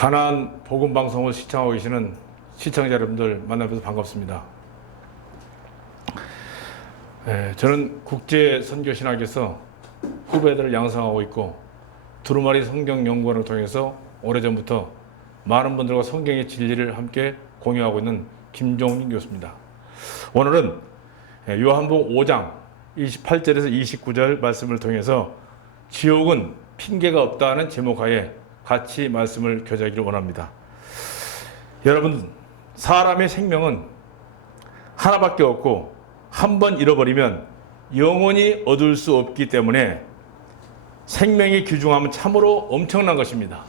가나안 복음 방송을 시청하고 계시는 시청자 여러분들 만나뵈서 반갑습니다. 저는 국제 선교 신학에서 후배들을 양성하고 있고 두루마리 성경 연구원을 통해서 오래전부터 많은 분들과 성경의 진리를 함께 공유하고 있는 김종민 교수입니다. 오늘은 요한복음 5장 28절에서 29절 말씀을 통해서 지옥은 핑계가 없다는 제목하에 같이 말씀을 교제하기를 원합니다. 여러분, 사람의 생명은 하나밖에 없고 한 번 잃어버리면 영원히 얻을 수 없기 때문에 생명의 귀중함은 참으로 엄청난 것입니다.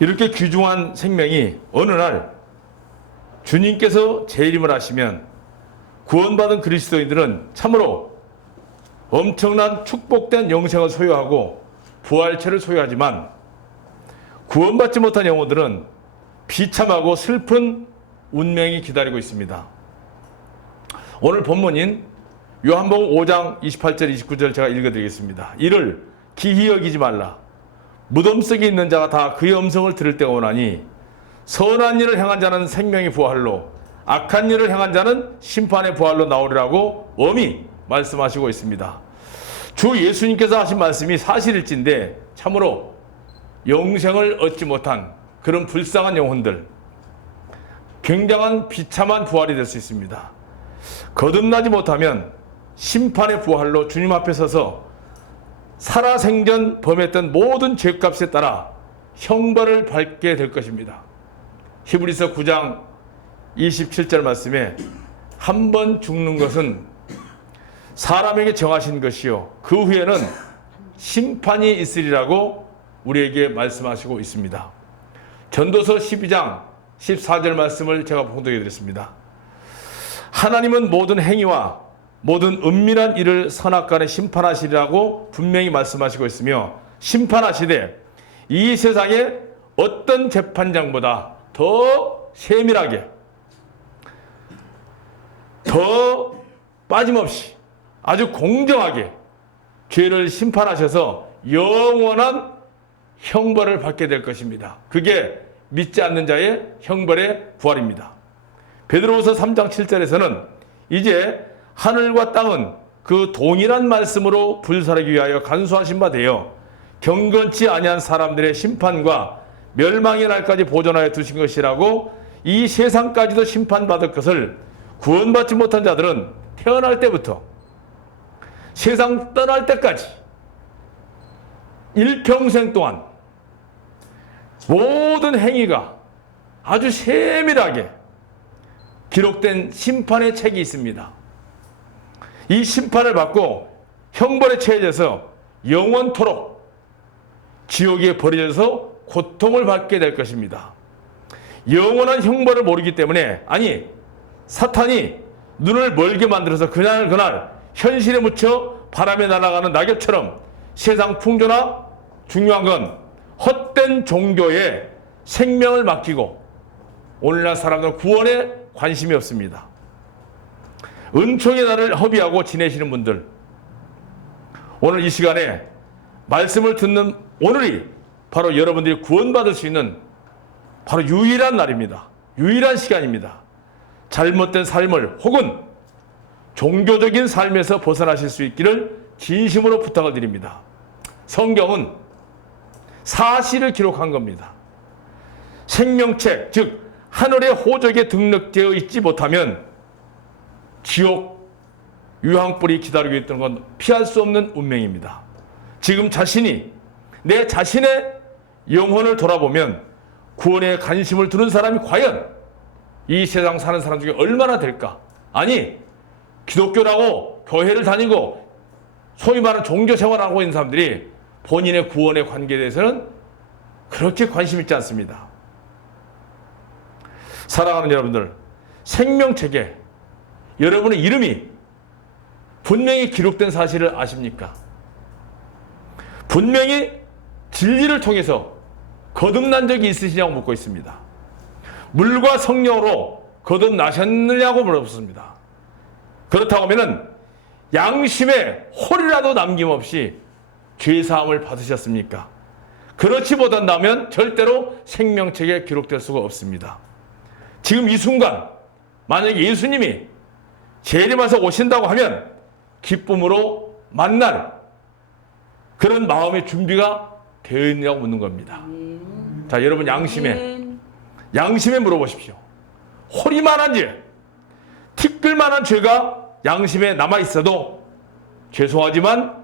이렇게 귀중한 생명이 어느 날 주님께서 재림을 하시면 구원받은 그리스도인들은 참으로 엄청난 축복된 영생을 소유하고 부활체를 소유하지만 구원받지 못한 영혼들은 비참하고 슬픈 운명이 기다리고 있습니다. 오늘 본문인 요한복음 5장 28절 29절 제가 읽어드리겠습니다. 이를 기히 여기지 말라. 무덤 속에 있는 자가 다 그의 음성을 들을 때가 오나니 선한 일을 행한 자는 생명의 부활로 악한 일을 행한 자는 심판의 부활로 나오리라고 엄히 말씀하시고 있습니다. 주 예수님께서 하신 말씀이 사실일진데 참으로 영생을 얻지 못한 그런 불쌍한 영혼들, 굉장한 비참한 부활이 될 수 있습니다. 거듭나지 못하면 심판의 부활로 주님 앞에 서서 살아생전 범했던 모든 죄값에 따라 형벌을 받게 될 것입니다. 히브리서 9장 27절 말씀에 한 번 죽는 것은 사람에게 정하신 것이요 그 후에는 심판이 있으리라고 우리에게 말씀하시고 있습니다. 전도서 12장 14절 말씀을 제가 봉독해 드렸습니다. 하나님은 모든 행위와 모든 은밀한 일을 선악간에 심판하시리라고 분명히 말씀하시고 있으며 심판하시되 이 세상에 어떤 재판장보다 더 세밀하게 더 빠짐없이 아주 공정하게 죄를 심판하셔서 영원한 형벌을 받게 될 것입니다. 그게 믿지 않는 자의 형벌의 부활입니다. 베드로후서 3장 7절에서는 이제 하늘과 땅은 그 동일한 말씀으로 불사르기 위하여 간수하신 바 되어 경건치 아니한 사람들의 심판과 멸망의 날까지 보존하여 두신 것이라고 이 세상까지도 심판받을 것을 구원받지 못한 자들은 태어날 때부터 세상 떠날 때까지 일평생 동안 모든 행위가 아주 세밀하게 기록된 심판의 책이 있습니다. 이 심판을 받고 형벌에 처해져서 영원토록 지옥에 버려져서 고통을 받게 될 것입니다. 영원한 형벌을 모르기 때문에 아니 사탄이 눈을 멀게 만들어서 그날 현실에 묻혀 바람에 날아가는 낙엽처럼 세상 풍조나 중요한 건 헛된 종교에 생명을 맡기고 오늘날 사람들은 구원에 관심이 없습니다. 은총의 날을 허비하고 지내시는 분들, 오늘 이 시간에 말씀을 듣는 오늘이 바로 여러분들이 구원받을 수 있는 바로 유일한 날입니다. 유일한 시간입니다. 잘못된 삶을 혹은 종교적인 삶에서 벗어나실 수 있기를 진심으로 부탁을 드립니다. 성경은 사실을 기록한 겁니다. 생명책, 즉 하늘의 호적에 등록되어 있지 못하면 지옥 유황불이 기다리고 있던 건 피할 수 없는 운명입니다. 지금 내 자신의 영혼을 돌아보면 구원에 관심을 두는 사람이 과연 이 세상 사는 사람 중에 얼마나 될까? 아니, 기독교라고 교회를 다니고 소위 말하는 종교 생활을 하고 있는 사람들이 본인의 구원의 관계에 대해서는 그렇게 관심 있지 않습니다. 사랑하는 여러분들, 생명책에 여러분의 이름이 분명히 기록된 사실을 아십니까? 분명히 진리를 통해서 거듭난 적이 있으시냐고 묻고 있습니다. 물과 성령으로 거듭나셨느냐고 물었습니다. 그렇다고 하면은 양심에 홀이라도 남김없이 죄사함을 받으셨습니까? 그렇지 못한다면 절대로 생명책에 기록될 수가 없습니다. 지금 이 순간 만약에 예수님이 재림하셔 오신다고 하면 기쁨으로 만날 그런 마음의 준비가 되어 있느냐고 묻는 겁니다. 자, 여러분 양심에 물어보십시오. 호리만한 죄, 티끌만한 죄가 양심에 남아있어도 죄송하지만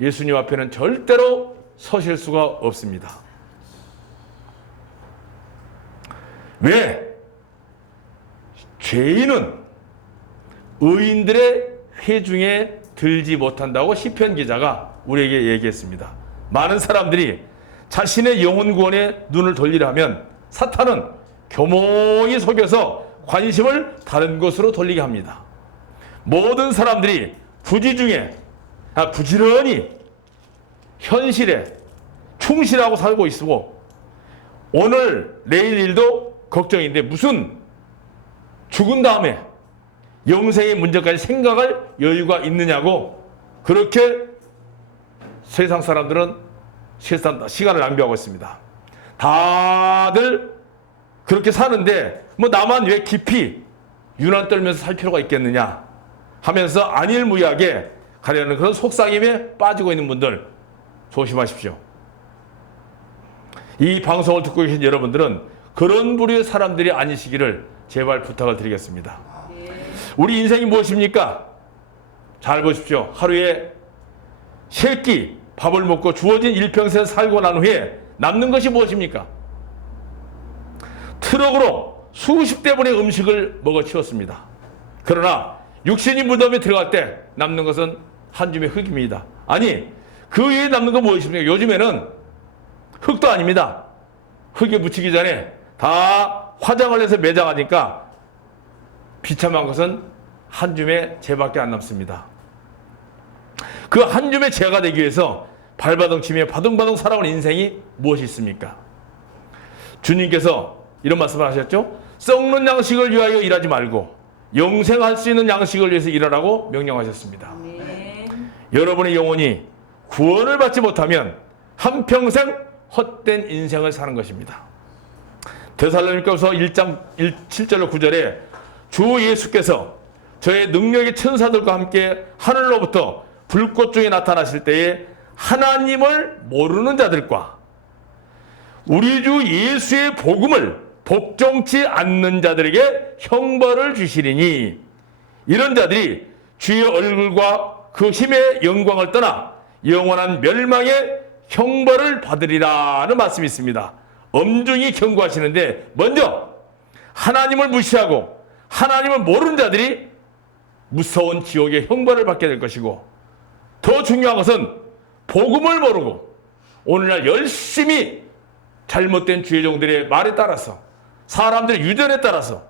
예수님 앞에는 절대로 서실 수가 없습니다. 왜? 죄인은 의인들의 회중에 들지 못한다고 시편 기자가 우리에게 얘기했습니다. 많은 사람들이 자신의 영혼 구원에 눈을 돌리려 하면 사탄은 교묘히 속여서 관심을 다른 곳으로 돌리게 합니다. 모든 사람들이 부지런히 현실에 충실하고 살고 있고 오늘 내일 일도 걱정인데 무슨 죽은 다음에 영생의 문제까지 생각할 여유가 있느냐고 그렇게 세상 사람들은 시간을 낭비하고 있습니다. 다들 그렇게 사는데 뭐 나만 왜 깊이 유난 떨면서 살 필요가 있겠느냐 하면서 안일무이하게 가려는 그런 속삭임에 빠지고 있는 분들 조심하십시오. 이 방송을 듣고 계신 여러분들은 그런 부류의 사람들이 아니시기를 제발 부탁을 드리겠습니다. 우리 인생이 무엇입니까? 잘 보십시오. 하루에 3끼 밥을 먹고 주어진 일평생 살고 난 후에 남는 것이 무엇입니까? 트럭으로 수십 대분의 음식을 먹어 치웠습니다. 그러나 육신이 무덤에 들어갈 때 남는 것은 한 줌의 흙입니다. 아니, 그 위에 남는 건 무엇입니까? 요즘에는 흙도 아닙니다. 흙에 묻히기 전에 다 화장을 해서 매장하니까 비참한 것은 한 줌의 재밖에 안 남습니다. 그 한 줌의 재가 되기 위해서 발바둥치며 바둥바둥 살아온 인생이 무엇이 있습니까? 주님께서 이런 말씀을 하셨죠? 썩는 양식을 위하여 일하지 말고 영생할 수 있는 양식을 위해서 일하라고 명령하셨습니다. 여러분의 영혼이 구원을 받지 못하면 한평생 헛된 인생을 사는 것입니다. 데살로니가서 1장 7절로 9절에 주 예수께서 저의 능력의 천사들과 함께 하늘로부터 불꽃 중에 나타나실 때에 하나님을 모르는 자들과 우리 주 예수의 복음을 복종치 않는 자들에게 형벌을 주시리니 이런 자들이 주의 얼굴과 그 힘의 영광을 떠나 영원한 멸망의 형벌을 받으리라는 말씀이 있습니다. 엄중히 경고하시는데 먼저 하나님을 무시하고 하나님을 모르는 자들이 무서운 지옥의 형벌을 받게 될 것이고 더 중요한 것은 복음을 모르고 오늘날 열심히 잘못된 주의종들의 말에 따라서 사람들의 유전에 따라서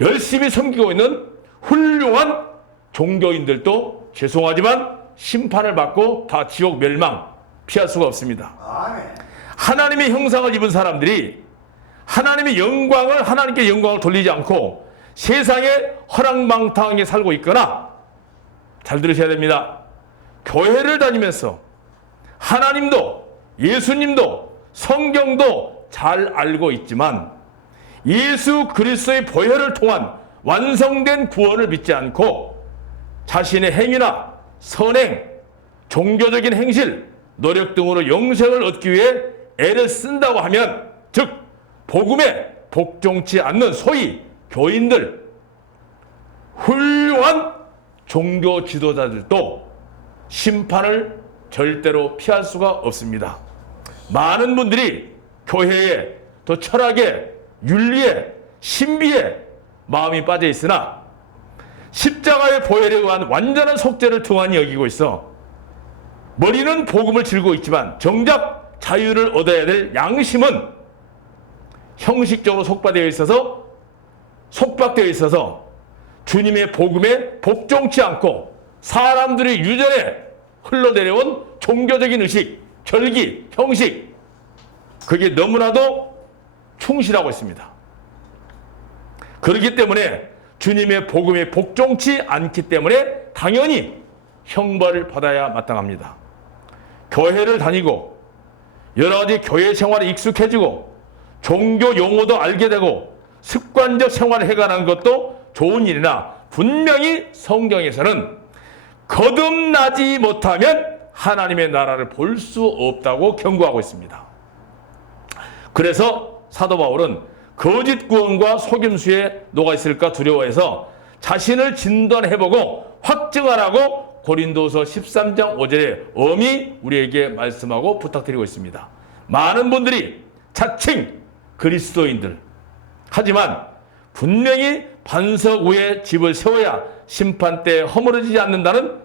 열심히 섬기고 있는 훌륭한 종교인들도 죄송하지만 심판을 받고 다 지옥 멸망 피할 수가 없습니다. 하나님의 형상을 입은 사람들이 하나님의 영광을 하나님께 영광을 돌리지 않고 세상에 허랑방탕하게 살고 있거나 잘 들으셔야 됩니다. 교회를 다니면서 하나님도 예수님도 성경도 잘 알고 있지만 예수 그리스도의 보혈을 통한 완성된 구원을 믿지 않고 자신의 행위나 선행, 종교적인 행실, 노력 등으로 영생을 얻기 위해 애를 쓴다고 하면 즉 복음에 복종치 않는 소위 교인들, 훌륭한 종교 지도자들도 심판을 절대로 피할 수가 없습니다. 많은 분들이 교회에 또 철학에 윤리에 신비에 마음이 빠져 있으나 십자가의 보혈에 의한 완전한 속죄를 등한히 여기고 있어 머리는 복음을 들고 있지만 정작 자유를 얻어야 될 양심은 형식적으로 속박되어 있어서 주님의 복음에 복종치 않고 사람들의 유전에 흘러내려온 종교적인 의식, 절기, 형식 그게 너무나도 충실하고 있습니다. 그렇기 때문에 주님의 복음에 복종치 않기 때문에 당연히 형벌을 받아야 마땅합니다. 교회를 다니고 여러 가지 교회 생활에 익숙해지고 종교 용어도 알게 되고 습관적 생활을 해가는 것도 좋은 일이나 분명히 성경에서는 거듭나지 못하면 하나님의 나라를 볼 수 없다고 경고하고 있습니다. 그래서 사도 바울은 거짓 구원과 속임수에 녹아 있을까 두려워해서 자신을 진단해보고 확증하라고 고린도서 13장 5절에 엄히 우리에게 말씀하고 부탁드리고 있습니다. 많은 분들이 자칭 그리스도인들, 하지만 분명히 반석 위에 집을 세워야 심판 때 허물어지지 않는다는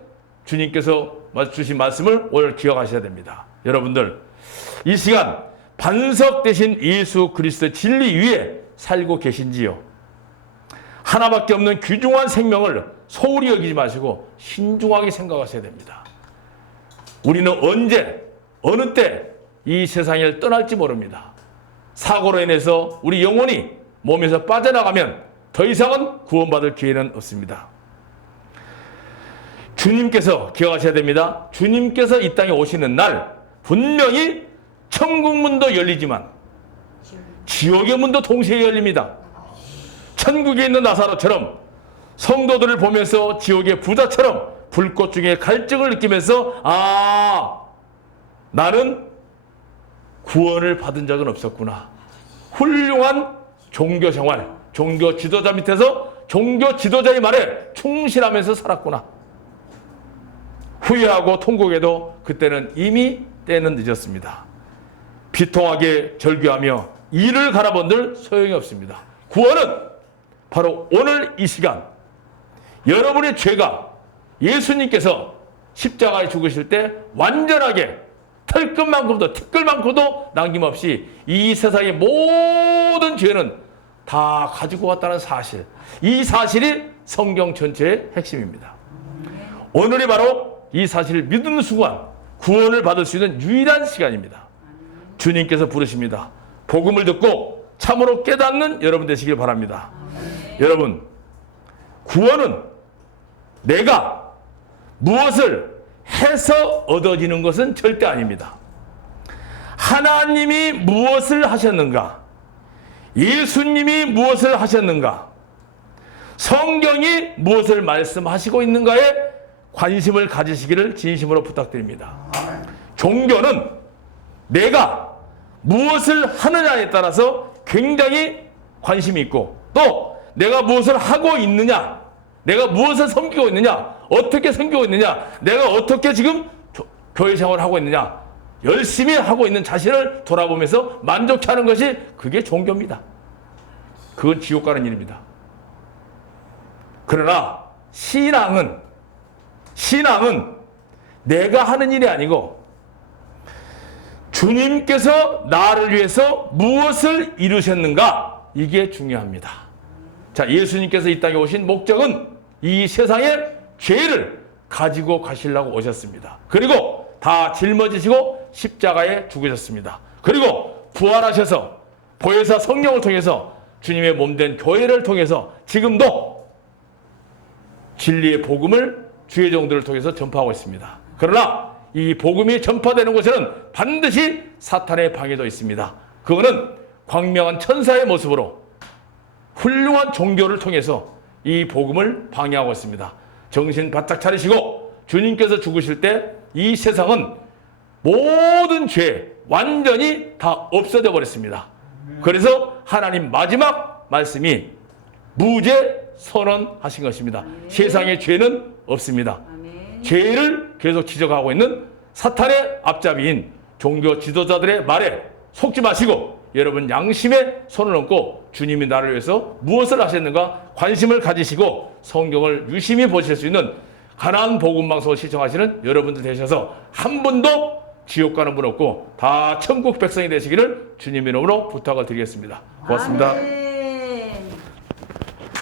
주님께서 주신 말씀을 오늘 기억하셔야 됩니다. 여러분들, 이 시간 반석 대신 예수 그리스도의 진리 위에 살고 계신지요? 하나밖에 없는 귀중한 생명을 소홀히 여기지 마시고 신중하게 생각하셔야 됩니다. 우리는 언제, 어느 때 이 세상을 떠날지 모릅니다. 사고로 인해서 우리 영혼이 몸에서 빠져나가면 더 이상은 구원받을 기회는 없습니다. 주님께서 기억하셔야 됩니다. 주님께서 이 땅에 오시는 날 분명히 천국 문도 열리지만 지옥의 문도 동시에 열립니다. 천국에 있는 나사로처럼 성도들을 보면서 지옥의 부자처럼 불꽃 중에 갈증을 느끼면서 나는 구원을 받은 적은 없었구나. 훌륭한 종교 생활, 종교 지도자 밑에서 종교 지도자의 말에 충실하면서 살았구나. 후회하고 통곡해도 그때는 이미 때는 늦었습니다. 비통하게 절규하며 이를 갈아본들 소용이 없습니다. 구원은 바로 오늘 이 시간 여러분의 죄가 예수님께서 십자가에 죽으실 때 완전하게 털끝만큼도 티끌만큼도 남김없이 이 세상의 모든 죄는 다 가지고 왔다는 사실, 이 사실이 성경 전체의 핵심입니다. 오늘이 바로 이 사실을 믿는 순간 구원을 받을 수 있는 유일한 시간입니다. 주님께서 부르십니다. 복음을 듣고 참으로 깨닫는 여러분 되시길 바랍니다. 여러분, 구원은 내가 무엇을 해서 얻어지는 것은 절대 아닙니다. 하나님이 무엇을 하셨는가? 예수님이 무엇을 하셨는가? 성경이 무엇을 말씀하시고 있는가에 관심을 가지시기를 진심으로 부탁드립니다. 종교는 내가 무엇을 하느냐에 따라서 굉장히 관심이 있고 또 내가 무엇을 하고 있느냐, 내가 무엇을 섬기고 있느냐, 어떻게 섬기고 있느냐, 내가 어떻게 지금 교회 생활을 하고 있느냐, 열심히 하고 있는 자신을 돌아보면서 만족해하는 것이 그게 종교입니다. 그건 지옥 가는 일입니다. 그러나 신앙은 내가 하는 일이 아니고 주님께서 나를 위해서 무엇을 이루셨는가, 이게 중요합니다. 자, 예수님께서 이 땅에 오신 목적은 이 세상의 죄를 가지고 가시려고 오셨습니다. 그리고 다 짊어지시고 십자가에 죽으셨습니다. 그리고 부활하셔서 보혜사 성령을 통해서 주님의 몸된 교회를 통해서 지금도 진리의 복음을 주의 종들을 통해서 전파하고 있습니다. 그러나 이 복음이 전파되는 곳에는 반드시 사탄의 방해도 있습니다. 그거는 광명한 천사의 모습으로 훌륭한 종교를 통해서 이 복음을 방해하고 있습니다. 정신 바짝 차리시고 주님께서 죽으실 때 이 세상은 모든 죄 완전히 다 없어져 버렸습니다. 그래서 하나님 마지막 말씀이 무죄 선언하신 것입니다. 세상에 죄는 없습니다. 죄를 계속 지적하고 있는 사탄의 앞잡이인 종교 지도자들의 말에 속지 마시고 여러분 양심에 손을 얹고 주님이 나를 위해서 무엇을 하셨는가 관심을 가지시고 성경을 유심히 보실 수 있는 가나안 복음 방송을 시청하시는 여러분들 되셔서 한 분도 지옥 가는 분 없고 다 천국 백성이 되시기를 주님의 이름으로 부탁을 드리겠습니다. 고맙습니다.